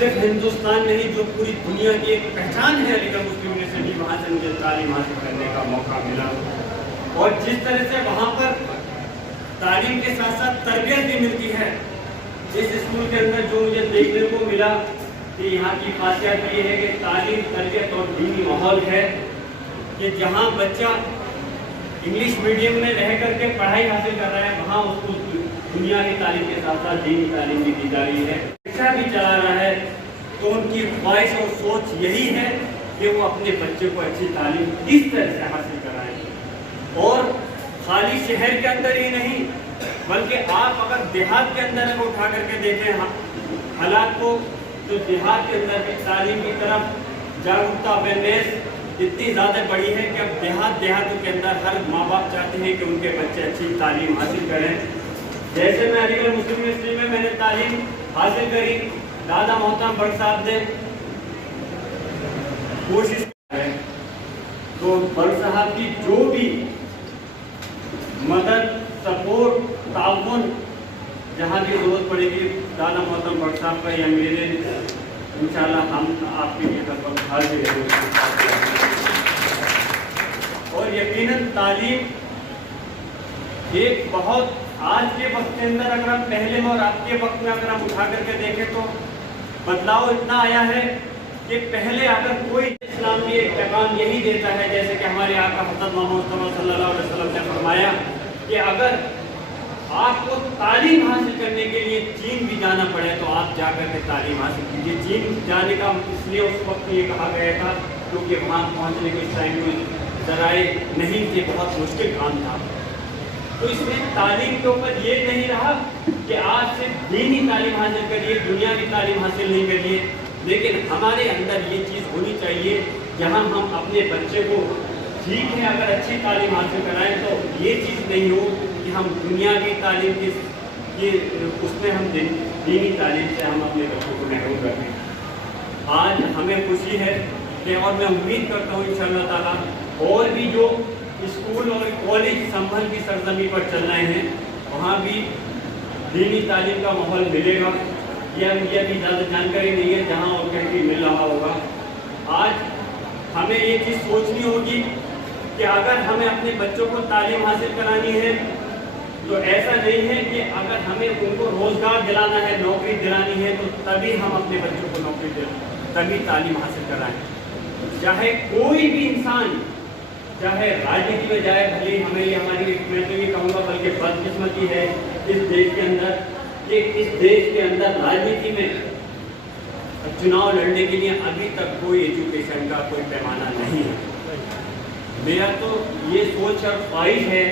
صرف ہندوستان میں ہی جو پوری دنیا کی ایک پہچان ہے علی گڑھ مسلم یونیورسٹی، وہاں سے مجھے تعلیم حاصل کرنے کا موقع ملا، اور جس طرح سے وہاں پر تعلیم کے ساتھ ساتھ تربیت بھی ملتی ہے، اس اسکول کے اندر جو مجھے دیکھنے کو ملا کہ یہاں کی خاصیت یہ ہے کہ تعلیم، تربیت اور دینی ماحول ہے کہ جہاں بچہ انگلش میڈیم میں رہ کر کے پڑھائی حاصل کر رہا ہے، وہاں اس کو دنیا کی تعلیم کے ساتھ ساتھ دینی تعلیم بھی دی جا رہی ہے، رکشہ بھی چلا رہا ہے، تو ان کی خواہش اور سوچ یہی ہے کہ وہ اپنے بچے کو اچھی تعلیم اس طرح سے حاصل کرائیں، اور خالی شہر کے اندر ہی نہیں بلکہ آپ اگر دیہات کے اندر کو اٹھا کر کے دیکھیں حالات کو، تو دیہات کے اندر بھی تعلیم کی طرف جاگرکتا، اویئرنیس اتنی زیادہ بڑی ہے کہ اب دیہاتوں کے اندر ہر ماں باپ چاہتے ہیں کہ ان کے بچے اچھی تعلیم حاصل کریں۔ جیسے میں علی گڑھ مسلم یونیورسٹی میں نے تعلیم حاصل کری، دادا محترم بٹ صاحب نے کوشش کی ہے، تو بٹ صاحب کی جو بھی مدد، سپورٹ، تعاون جہاں کی ضرورت پڑے گی، دادا محترم بٹ صاحب کا یا میرے، انشاءاللہ ہم آپ کے لیے ہر وقت حاضر ہیں، اور یقیناً تعلیم ایک بہت آج کے وقت کے اندر اگر ہم پہلے میں اور آپ کے وقت میں اگر ہم اٹھا کر کے دیکھیں تو بدلاؤ اتنا آیا ہے کہ پہلے اگر کوئی اسلام بھی ایک پیغام یہی دیتا ہے، جیسے کہ ہمارے آقا حضرت محمد صلی اللہ علیہ وسلم نے فرمایا کہ اگر آپ کو تعلیم حاصل کرنے کے لیے چین بھی جانا پڑے تو آپ جا کر کے تعلیم حاصل کیجیے۔ چین جانے کا اس لیے اس وقت یہ کہا گیا تھا کیونکہ وہاں پہنچنے کے اس ٹائم میں ذرائع نہیں تھے، بہت مشکل کام تھا، تو اس میں تعلیم کے اوپر یہ نہیں رہا کہ آپ صرف دینی تعلیم حاصل کریے، دنیا کی تعلیم حاصل نہیں کریے، لیکن ہمارے اندر یہ چیز ہونی چاہیے جہاں ہم اپنے بچے کو ٹھیک ہے اگر اچھی تعلیم حاصل کرائیں تو یہ چیز نہیں ہو کہ ہم دنیا کی تعلیم کی اس میں ہم دینی تعلیم سے ہم اپنے بچوں کو محروم رکھیں۔ آج ہمیں خوشی ہے کہ، اور میں امید کرتا ہوں انشاءاللہ تعالیٰ اور بھی جو اسکول اور کالج سنبھل کی سرزمین پر چل رہے ہیں وہاں بھی دینی تعلیم کا ماحول ملے گا، یہ مجھے ابھی زیادہ جانکاری نہیں ہے، جہاں اور کہیں بھی مل رہا ہوگا۔ آج ہمیں یہ چیز سوچنی ہوگی کہ اگر ہمیں اپنے بچوں کو تعلیم حاصل کرانی ہے تو ایسا نہیں ہے کہ اگر ہمیں ان کو روزگار دلانا ہے، نوکری دلانی ہے تو تبھی ہم اپنے بچوں کو نوکری دلائیں، تبھی تعلیم حاصل کرائیں۔ چاہے کوئی بھی انسان، چاہے راجنیتی میں جائے، بھلے ہمیں یہ ہماری، میں تو یہ کہوں گا بلکہ بدقسمتی ہے اس دیش کے اندر کہ اس دیش کے اندر راجنیتی میں چناؤ لڑنے کے لیے ابھی تک کوئی ایجوکیشن کا کوئی پیمانہ نہیں ہے۔ میرا تو یہ سوچ اور خواہش ہے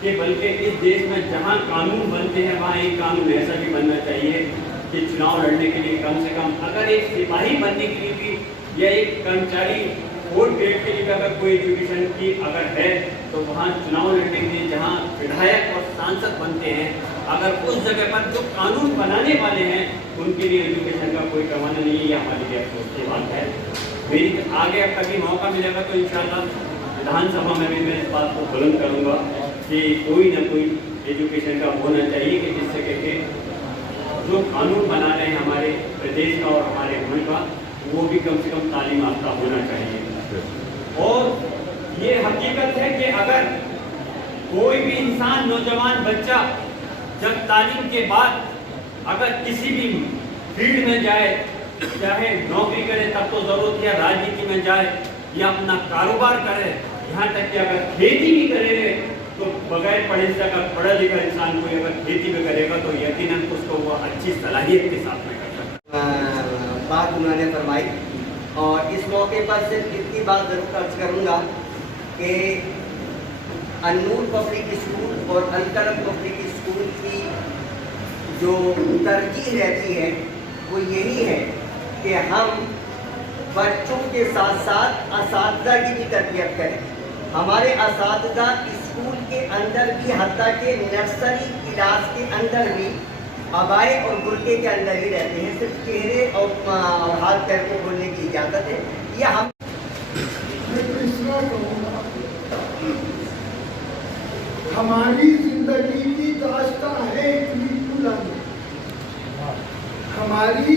کہ بلکہ اس دیش میں جہاں قانون بنتے ہیں وہاں ایک قانون ایسا بھی بننا چاہیے کہ چناؤ لڑنے کے لیے کم سے کم اگر ایک سپاہی بننے کے لیے بھی یا ایک کرمچاری فورتھ گریڈ کے لیے اگر کوئی ایجوکیشن کی اگر ہے تو وہاں چناؤ لڑنے کے لیے جہاں ودھایک اور سانسد بنتے ہیں اگر اس جگہ پر جو قانون بنانے والے ہیں ان کے لیے ایجوکیشن کا کوئی پیمانہ نہیں ہے، یہ ہمارے لیے افسوس کی بات ہے۔ میری آگے کبھی موقع ملے گا تو انشاءاللہ ودھان سبھا میں بھی میں اس بات کو بلند کروں گا کہ کوئی نہ کوئی ایجوکیشن کا ہونا چاہیے کہ جس سے کہ جو قانون بنا رہے ہیں ہمارے پردیش کا اور ہمارے ملک کا وہ بھی کم سے کم تعلیم یافتہ ہونا چاہیے۔ اور یہ حقیقت ہے کہ اگر کوئی بھی انسان، نوجوان بچہ جب تعلیم کے بعد اگر کسی بھی فیلڈ میں جائے، چاہے نوکری کرے تب تو ضرورت ہے، راجنیتی میں جائے یا اپنا کاروبار کرے، یہاں تک کہ اگر کھیتی بھی کرے تو بغیر پڑھے سے اگر پڑھا لکھا انسان کوئی اگر کھیتی میں کرے گا تو یقیناً اس کو وہ اچھی صلاحیت کے ساتھ میں کر سکتا ہے۔ بات انہوں نے فرمائی اور اس موقع پر صرف اتنی بات ضرور عرض کروں گا کہ النور پبلک اسکول اور القلم پبلک اسکول کی جو ترجیح رہتی ہے وہ یہی ہے کہ ہم بچوں کے ساتھ ساتھ اساتذہ کی بھی تربیت کریں۔ ہمارے اساتذہ اسکول کے اندر بھی حتیٰ کہ نرسری کلاس کے اندر بھی عبائے اور برقعے کے اندر ہی رہتے ہیں، صرف چہرے اور ہاتھ پیر کو کھولنے کی اجازت ہے۔ یہ ہم ہماری زندگی کی داستان ہے، ہماری